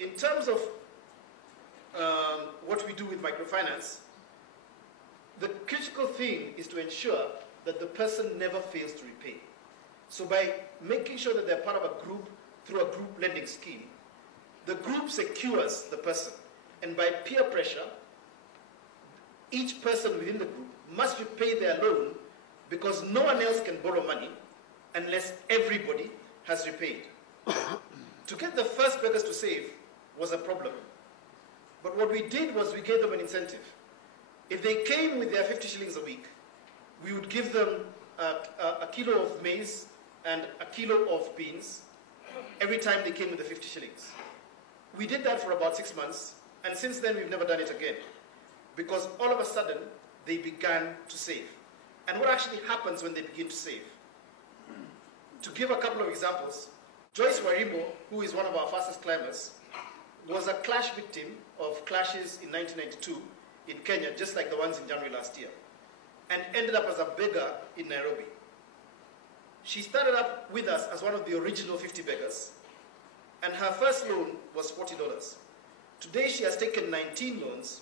In terms of what we do with microfinance, the critical thing is to ensure that the person never fails to repay. So by making sure that they're part of a group through a group lending scheme, the group secures the person. And by peer pressure, each person within the group must repay their loan because no one else can borrow money unless everybody has repaid. To get the first beggars to save was a problem. But what we did was we gave them an incentive. If they came with their 50 shillings a week, we would give them a kilo of maize and a kilo of beans every time they came with the 50 shillings. We did that for about 6 months, and since then we've never done it again. Because all of a sudden, they began to save. And what actually happens when they begin to save? To give a couple of examples, Joyce Warimo, who is one of our fastest climbers, was a clash victim of clashes in 1992 in Kenya, just like the ones in January last year, and ended up as a beggar in Nairobi. She started up with us as one of the original 50 beggars, and her first loan was $40. Today she has taken 19 loans.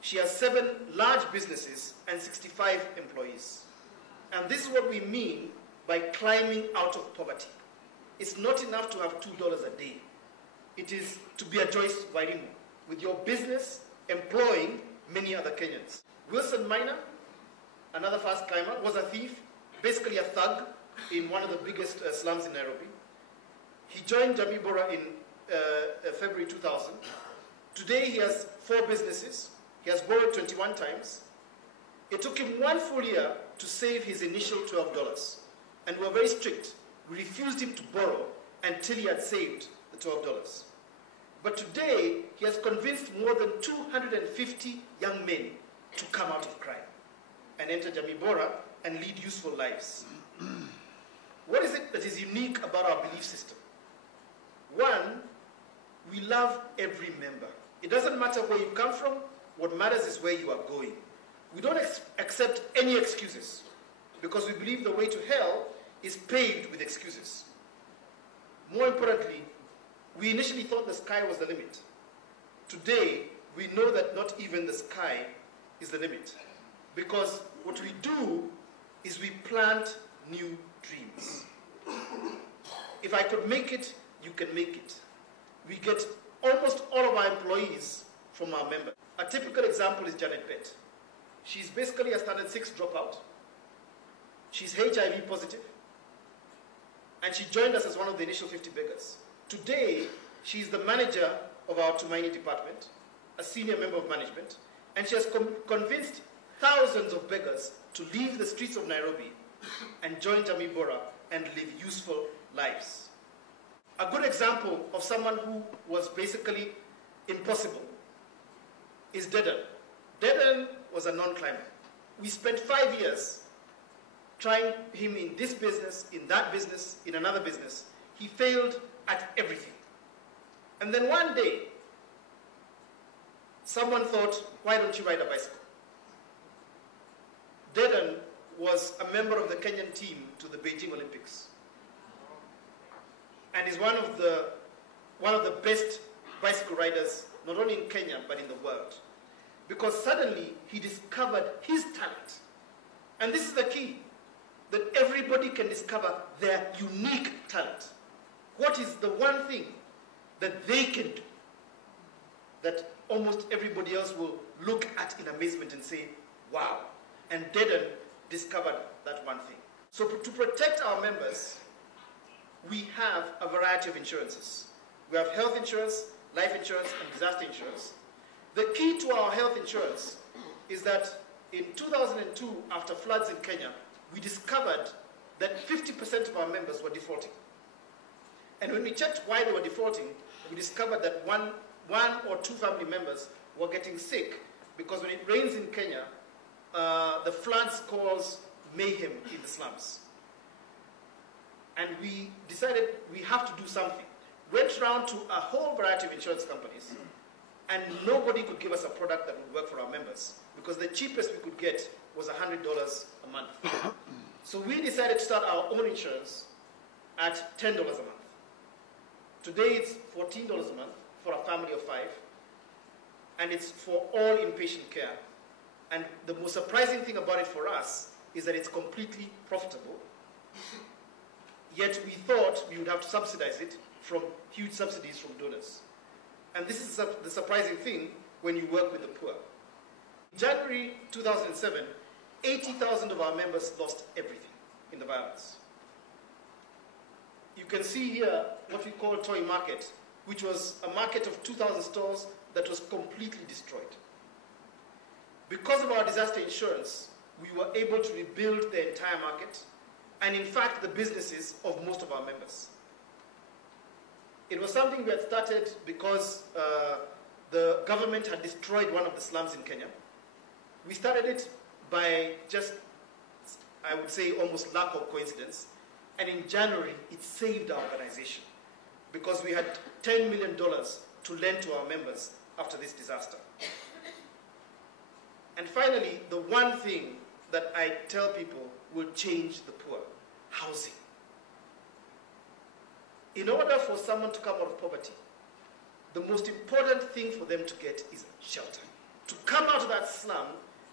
She has 7 large businesses and 65 employees. And this is what we mean by climbing out of poverty. It's not enough to have $2 a day. It is to be a Joyce Wairimu, with your business employing many other Kenyans. Wilson Minor, another fast climber, was a thief, basically a thug in one of the biggest slums in Nairobi. He joined Jamii Bora in February 2000. Today he has 4 businesses. He has borrowed 21 times. It took him 1 full year to save his initial $12. And we were very strict. We refused him to borrow until he had saved the $12. But today, he has convinced more than 250 young men to come out of crime and enter Jamii Bora and lead useful lives. What is it that is unique about our belief system? One, we love every member. It doesn't matter where you come from. What matters is where you are going. We don't accept any excuses because we believe the way to hell is paved with excuses. More importantly, we initially thought the sky was the limit. Today, we know that not even the sky is the limit. Because what we do is we plant new dreams. If I could make it, you can make it. We get almost all of our employees from our members. A typical example is Janet Bett. She's basically a standard 6 dropout. She's HIV positive. And she joined us as one of the initial 50 beggars. Today, she's the manager of our Tumaini department, a senior member of management, and she has convinced thousands of beggars to leave the streets of Nairobi and join Jamii Bora and live useful lives. A good example of someone who was basically impossible is Dedan. Dedan was a non-climber. We spent 5 years trying him in this business, in that business, in another business. He failed at everything. And then one day, someone thought, why don't you ride a bicycle? Dedan was a member of the Kenyan team to the Beijing Olympics. And is one of the best bicycle riders, not only in Kenya, but in the world. Because suddenly, he discovered his talent. And this is the key, that everybody can discover their unique talent. What is the one thing that they can do that almost everybody else will look at in amazement and say, wow. And Dedan discovered that one thing. So to protect our members, we have a variety of insurances. We have health insurance, life insurance, and disaster insurance. The key to our health insurance is that in 2002, after floods in Kenya, we discovered that 50% of our members were defaulting. And when we checked why they were defaulting, we discovered that one or two family members were getting sick because when it rains in Kenya, the floods cause mayhem in the slums. And we decided we have to do something. Went around to a whole variety of insurance companies, and nobody could give us a product that would work for our members because the cheapest we could get was $100 a month. So we decided to start our own insurance at $10 a month. Today it's $14 a month for a family of 5, and it's for all inpatient care. And the most surprising thing about it for us is that it's completely profitable, yet we thought we would have to subsidize it from huge subsidies from donors. And this is the surprising thing when you work with the poor. In January 2007, 80,000 of our members lost everything in the violence. You can see here what we call Toy Market, which was a market of 2,000 stores that was completely destroyed. Because of our disaster insurance, we were able to rebuild the entire market, and in fact the businesses of most of our members. It was something we had started because the government had destroyed one of the slums in Kenya. We started it by just, I would say, almost luck or coincidence. And in January, it saved our organization because we had $10 million to lend to our members after this disaster. And finally, the one thing that I tell people will change the poor: housing. In order for someone to come out of poverty, the most important thing for them to get is shelter. To come out of that slum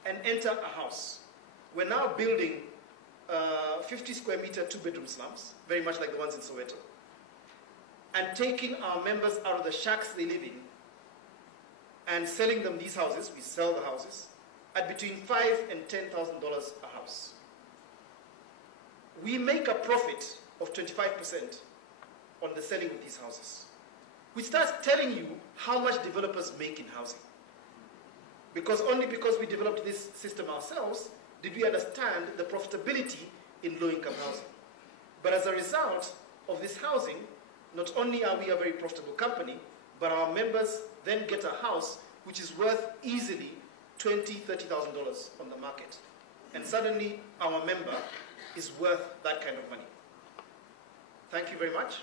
and enter a house. We're now building 50 square meter 2-bedroom slums, very much like the ones in Soweto, and taking our members out of the shacks they live in and selling them these houses. We sell the houses at between $5,000 and $10,000 a house. We make a profit of 25% on the selling of these houses, which starts telling you how much developers make in housing. Because only because we developed this system ourselves did we understand the profitability in low-income housing. But as a result of this housing, not only are we a very profitable company, but our members then get a house which is worth easily $20,000, $30,000 on the market. And suddenly our member is worth that kind of money. Thank you very much.